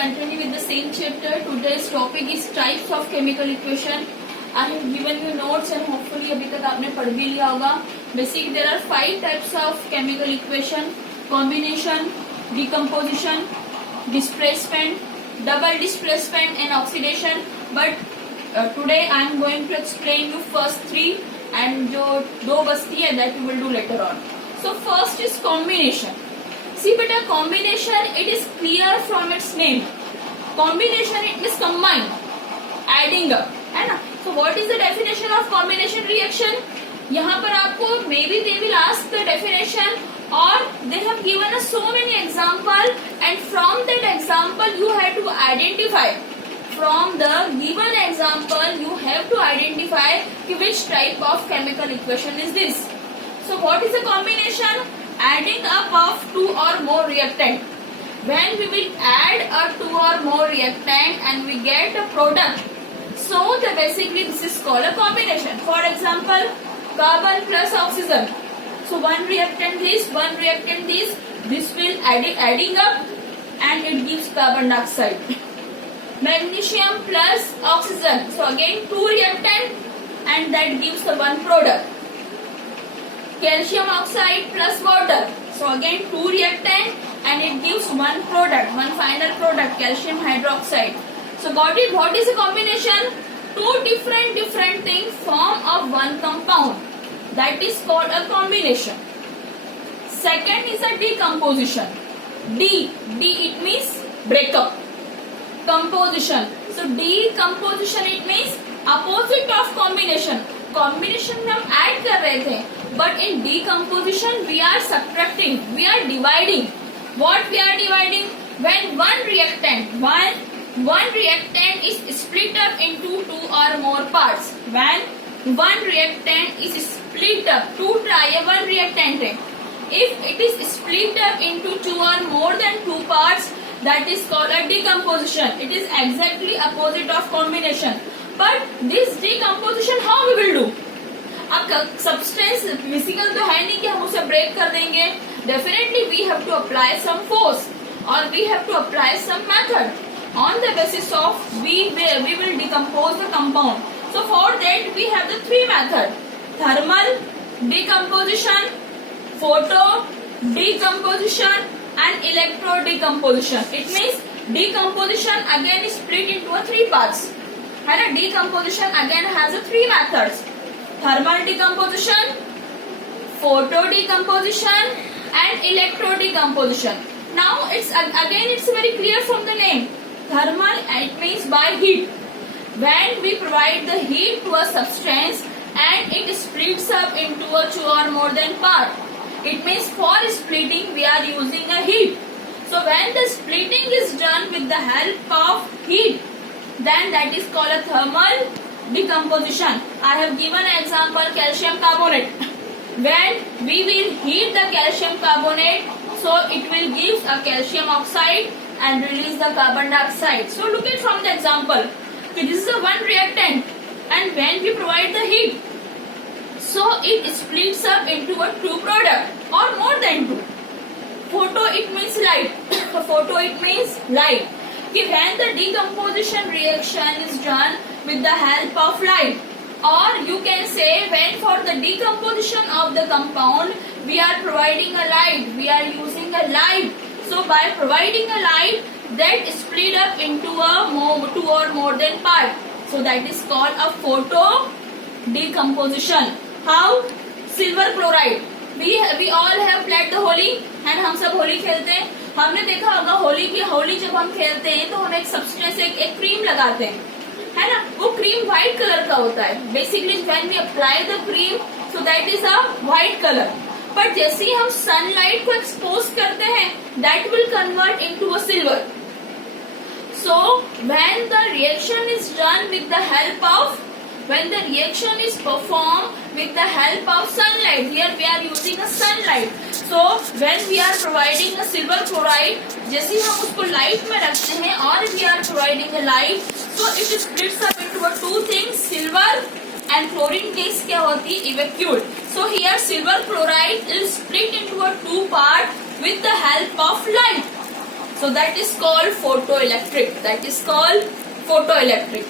continue with the same chapter. Today's topic is types of chemical equation. I have given you notes and hopefully अभी तक आपने पढ़ भी लिया होगा. Basically there are 5 types of chemical equation: combination, decomposition, displacement, double displacement and oxidation. But today I am going to explain you first 3 and जो 2 बचती है that we will do later on. So first is combination. See beta, combination, it is clear from its name. Combination it means combine, adding up, है ना? So what is the definition of combination reaction? यहाँ पर आपको maybe they will ask the definition or they have given us so many example and from that example you have to identify. From the given example you have to identify which type of chemical equation is this. So what is a combination? Adding up of 2 or more reactant. When we will add a 2 or more reactant and we get a product, so basically this is called a combination. For example, carbon plus oxygen. So one reactant this, one reactant this. This will adding up and it gives carbon dioxide. Magnesium plus oxygen. So again 2 reactant and that gives the one product. Calcium oxide plus water. So again 2 reactant and it gives one product, one final product, calcium hydroxide. So got it? What is a combination? 2 different things form of one compound. That is called a combination. Second is a decomposition. D it means breakup. Composition. So decomposition it means opposite of combination. Combination में हम add कर रहे थे, but in decomposition we are subtracting, we are dividing. What we are dividing? When one reactant is split up into 2 or more parts. When one reactant is split up, 2 try one reactant है. If it is split up into 2 or more than 2 parts, that is called a decomposition. It is exactly opposite of combination. But this decomposition how we will do? अब substance physical तो है नहीं कि हम उसे break कर देंगे. Definitely we have to apply some force or we have to apply some method. On the basis of we will decompose the compound. So for that we have the 3 methods: thermal decomposition, photo decomposition and electro decomposition. It means decomposition again is split into 3 parts. है ना? Decomposition again has 3 methods: thermal decomposition, photo decomposition and electro decomposition. Now it's very clear from the name. Thermal, it means by heat. When we provide the heat to a substance and it splits up into 2 or more than part, it means for splitting we are using a heat. So when the splitting is done with the help of heat, then that is called a thermal decomposition. I have given an example, calcium carbonate. When we will heat the calcium carbonate, so it will give a calcium oxide and release the carbon dioxide. So look at from the example. Okay, this is a one reactant and when we provide the heat, so it splits up into 2 product or more than 2. Photo it means light. Photo it means light. Okay, when the decomposition reaction is done with the help of light, or you can say when for the decomposition of the compound we are providing a light, we are using a light. So by providing a light, that split up into 2 or more than part. So that is called a photo decomposition. How? Silver chloride. We all have played the Holi and हम सब होली खेलते हैं. हमने देखा होगा होली जब हम खेलते हैं तो हम एक सब्सटेंस एक क्रीम लगाते हैं, है ना? वो क्रीम व्हाइट कलर का होता है. Basically when we apply the cream, so that is a white colour. But जैसे ही हम सनलाइट को एक्सपोज करते हैं, that will convert into a silver. So when the reaction is done with the help of, when the reaction is performed with the help of sunlight, here we are using a sunlight. So when we are providing a silver chloride, जैसे ही हम उसको light में रखते हैं और we are providing a light, so it splits up into 2 things, silver and chlorine gas क्या होती है, evacuate. So here silver chloride is split into 2 parts with the help of light. So that is called photoelectric. That is called photoelectric.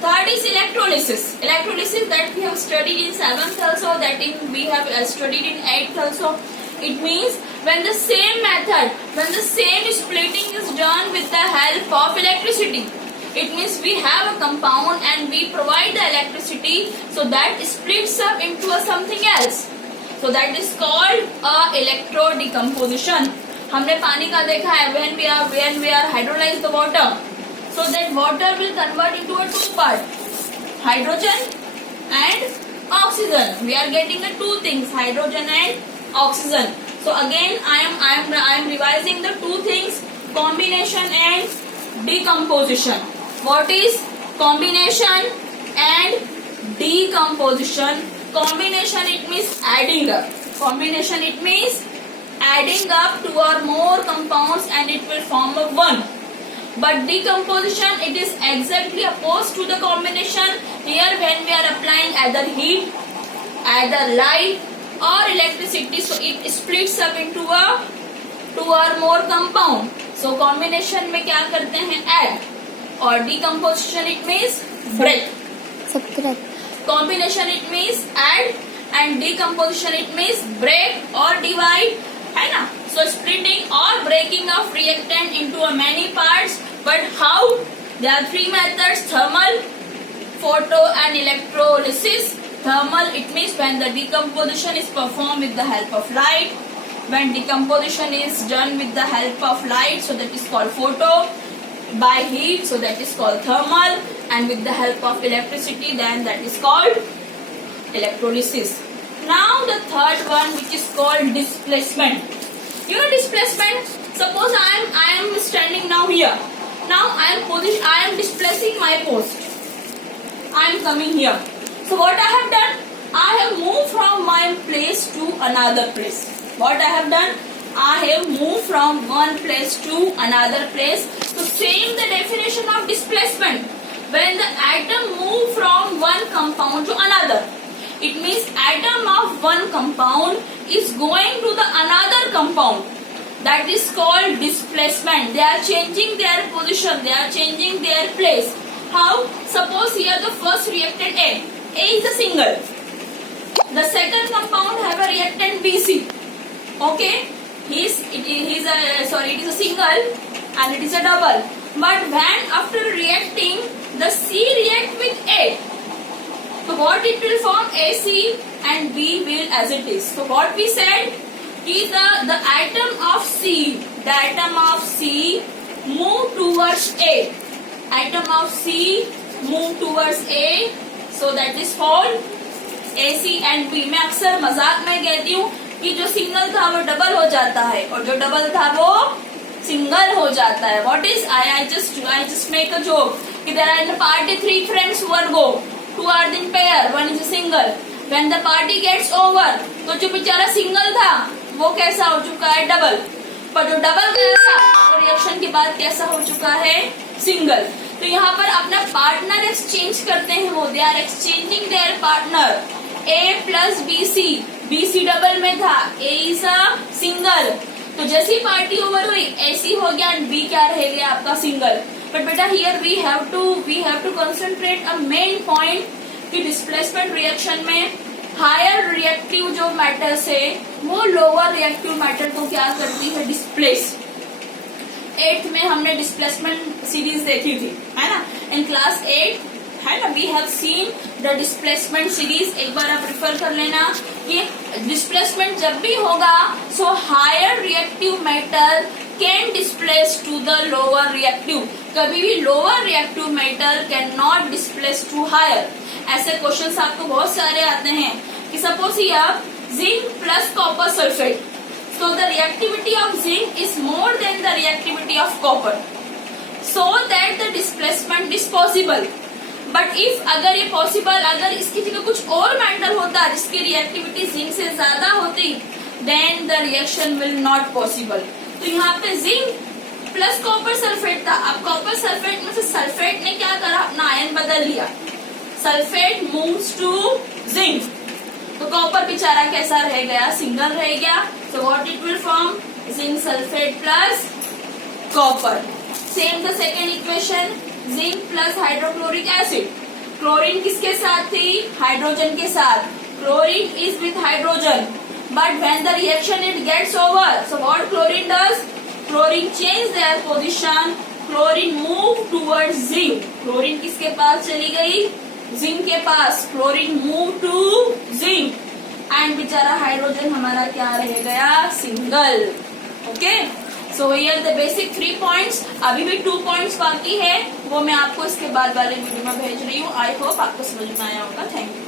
Third is electrolysis. Electrolysis that we have studied in 7th also, that we have studied in 8th also. It means when the same method, when the same splitting is done with the help of electricity. It means we have a compound and we provide the electricity, so that splits up into a something else. So that is called a electro decomposition. हमने पानी का देखा है, when we are hydrolyze the water, so that water will convert into a two part, hydrogen and oxygen. We are getting the two things, hydrogen and oxygen. So again I am revising the two things, combination and decomposition. What is combination and decomposition? Combination, it means adding up. Combination, it means adding up two or more compounds and it will form a one. But decomposition, it is exactly opposed to the combination. Here when we are applying either heat, either light or electricity, so it splits up into a two or more compound. So combination में क्या करते हैं, add, और decomposition it means break. Subtract. Combination it means add and decomposition it means break or divide, है ना. So splitting or breaking of reactant into a many parts. But how? There are three methods: thermal, photo and electrolysis. Thermal, it means when the decomposition is performed with the help of light. When decomposition is done with the help of light, so that is called photo. By heat, so that is called thermal. And with the help of electricity, then that is called electrolysis. Now the third one, which is called displacement. You know displacement? Suppose I am standing now here. Now I am displacing my post. I am coming here. So what I have done? I have moved from my place to another place. What I have done? I have moved from one place to another place. So same the definition of displacement. When the atom move from one compound to another, it means atom of one compound is going to the another compound. That is called displacement. They are changing their position. They are changing their place. How? Suppose here the first reactant A. A is a single. The second compound have a reactant BC. Okay? It is a single and it is a double. But when after reacting, the C react with A. So what it will form? AC and B will as it is. So what we said is the atom of C, the atom of C move towards A. Atom of C move towards A. So that is called AC and B. मैं अक्सर मजाक में कहती हूँ कि जो single था वो डबल हो जाता है और जो डबल था वो सिंगल हो जाता है. What is I just make a joke. There are in the party three friends who are go. Two are in pair, one is a single. When the party gets over, तो जो बेचारा single था वो कैसा हो चुका है, double. पर जो डबल गया था वो रिएक्शन के बाद कैसा हो चुका है, सिंगल. तो यहाँ पर अपना पार्टनर एक्सचेंज करते हैं वो. They are exchanging their partner. A plus BC. BC double में था, A इज अ सिंगल. तो जैसी पार्टी ओवर हुई, AC हो गया एंड B क्या रह गया आपका, सिंगल. बट बेटा here we have to concentrate a main point कि डिस्प्लेसमेंट रिएक्शन में हायर रिएक्टिव जो मैटर्स है वो लोअर रिएक्टिव मैटर को क्या करती है, डिस्प्लेस. 8th में हमने डिस्प्लेसमेंट सीरीज देखी थी, है ना. इन क्लास 8 है ना, we have seen the displacement series. एक बार आप रिफर कर लेना. ये डिस्प्लेसमेंट जब भी होगा, so higher reactive matter can displace to the lower reactive. कभी भी lower reactive matter can not displace to higher. ऐसे क्वेश्चंस आपको बहुत सारे आते हैं कि suppose here zinc plus copper sulphate. So the reactivity of zinc is more than the reactivity of copper, so that the displacement is possible. But if अगर ये possible, अगर इसकी जगह कुछ और मेटल होता जिसकी रिएक्टिविटी जिंक से ज्यादा होती, then the reaction will not possible. तो यहाँ पे जिंक प्लस कॉपर सल्फेट था. अब कॉपर सल्फेट में से सल्फेट ने क्या करा, अपना आयन बदल लिया. Sulphate moves to zinc. तो कॉपर बेचारा कैसा रह गया, सिंगल रह गया. So what it will form, zinc sulfate plus copper. Same the second equation, zinc plus hydrochloric acid. Chlorine किसके साथ थी? हाइड्रोजन के साथ। Chlorine is with hydrogen, but when the reaction it gets over, so what chlorine does? Chlorine change their position, chlorine move towards zinc. Chlorine किसके पास चली गई? Zinc के पास। Chlorine move to zinc and बेचारा hydrogen हमारा क्या रह गया? Single. Okay, so here the basic 3 points. अभी भी 2 पॉइंट्स बाकी है, वो मैं आपको इसके बाद वाले वीडियो में भेज रही हूँ। आई होप आपको समझ में आया होगा। Thank you.